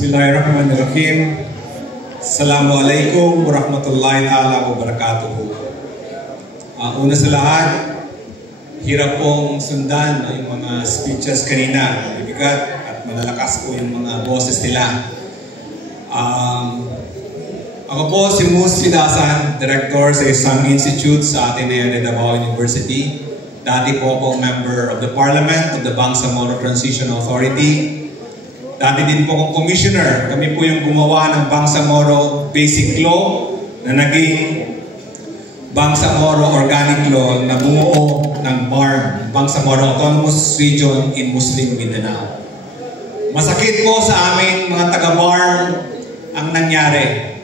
Bismillahirrahmanirrahim. Assalamualaikum warahmatullahi ta'ala wabarakatuh. Una sa lahat, hirap pong sundan yung mga speeches kanina. Mabigat at malalakas po yung mga boses nila. Ako po si Mus Fidasan, Director sa isang institute sa Ateneo de Davao University. Dati po akong member of the Parliament of the Bangsamoro Transition Authority. Dati din po akong commissioner. Kami po yung gumawa ng Bangsamoro Basic Law na naging Bangsamoro Organic Law na bumuo ng BARM, Bangsamoro Autonomous Region in Muslim Mindanao. Masakit po sa amin mga taga-BARM ang nangyari.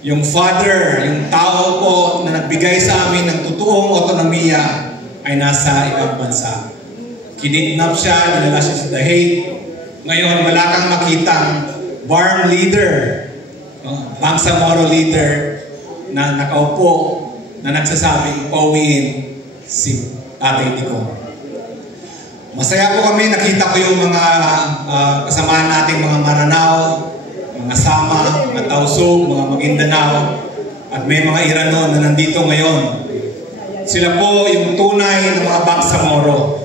Yung father, yung tao po na nagbigay sa amin ng totoong otonomiya ay nasa ibang bansa. Kinidnap siya, dinala siya sa The Hague. Ngayon, wala kang makitang BARM leader, Bangsamoro leader na nakaupo na nagsasabing pauwiin si Tatay Digong. Masaya po kami, nakita ko yung mga kasamahan natin, mga Maranao, mga Sama, mga Tausug, mga Maguindanao, at may mga Irano na nandito ngayon. Sila po yung tunay na mga Bangsamoro,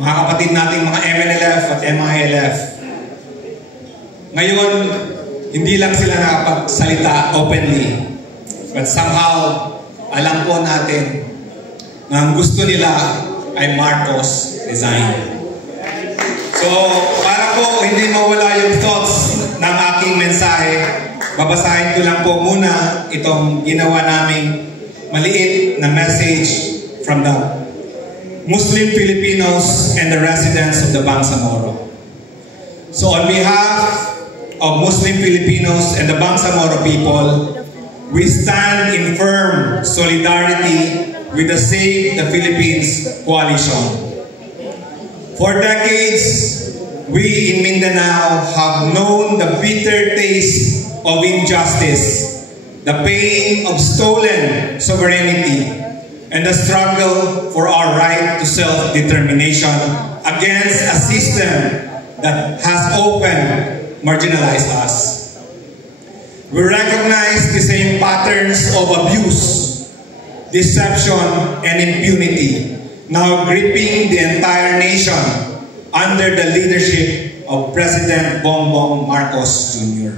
mga kapatid nating mga MNLF at MILF. Ngayon, hindi lang sila nakapagsalita openly, but somehow, alam po natin na ang gusto nila ay Marcos resign. So, para po hindi mawala yung thoughts ng aking mensahe, babasahin ko lang po muna itong ginawa naming maliit na message from the Muslim Filipinos and the residents of the Bangsamoro. So on behalf of Muslim Filipinos and the Bangsamoro people, we stand in firm solidarity with the Save the Philippines coalition. For decades, we in Mindanao have known the bitter taste of injustice, the pain of stolen sovereignty, and the struggle for our right to self-determination against a system that has often marginalized us. We recognize the same patterns of abuse, deception, and impunity now gripping the entire nation under the leadership of President Bongbong Marcos Jr.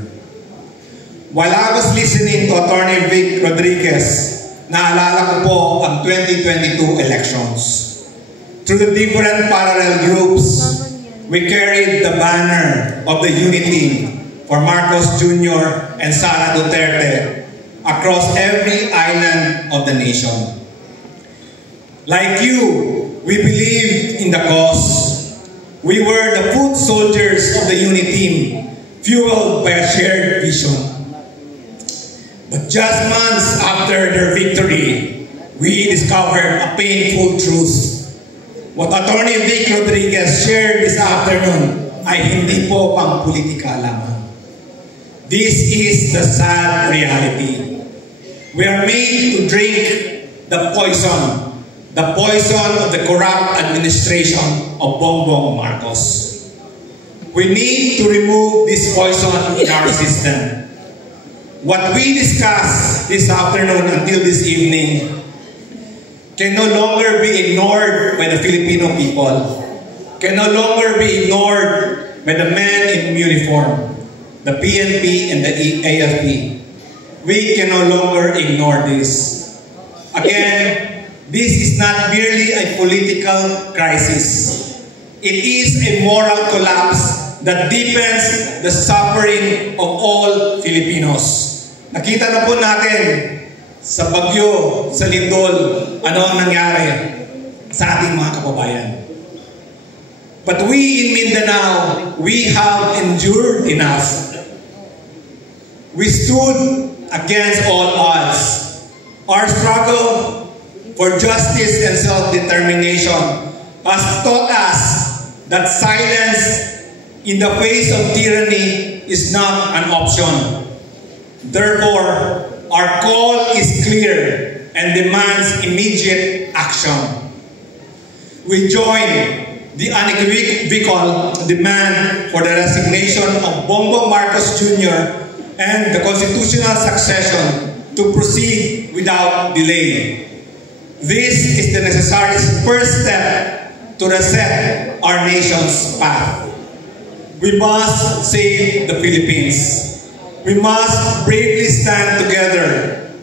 While I was listening to Attorney Vic Rodriguez, naalala ko po ang 2022 elections. Through the different parallel groups, we carried the banner of the unity for Marcos Jr. and Sara Duterte across every island of the nation. Like you, we believed in the cause. We were the foot soldiers of the unity team, fueled by a shared vision. But just months after their victory, we discovered a painful truth. What Attorney Vic Rodriguez shared this afternoon ay hindi po pang politika lamang. This is the sad reality. We are made to drink the poison of the corrupt administration of Bongbong Marcos. We need to remove this poison in our system. What we discussed this afternoon until this evening can no longer be ignored by the Filipino people, can no longer be ignored by the men in uniform, the PNP and the AFP. We can no longer ignore this. Again, this is not merely a political crisis. It is a moral collapse that deepens the suffering of all Filipinos. Nakita na po natin sa bagyo, sa lindol, ano ang nangyari sa ating mga kababayan. But we in Mindanao, we have endured enough. We stood against all odds. Our struggle for justice and self-determination has taught us that silence in the face of tyranny is not an option. Therefore, our call is clear and demands immediate action. We join the unequivocal demand for the resignation of Bongbong Marcos Jr. and the constitutional succession to proceed without delay. This is the necessary first step to reset our nation's path. We must save the Philippines. We must bravely stand together,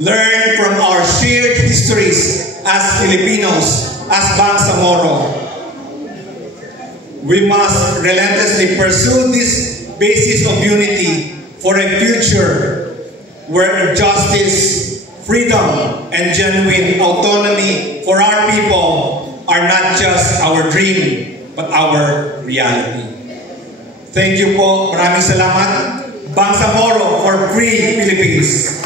learn from our shared histories as Filipinos, as Bangsamoro. We must relentlessly pursue this basis of unity for a future where justice, freedom, and genuine autonomy for our people are not just our dream, but our reality. Thank you po. Maraming salamat. Bangsamoro for Free Philippines.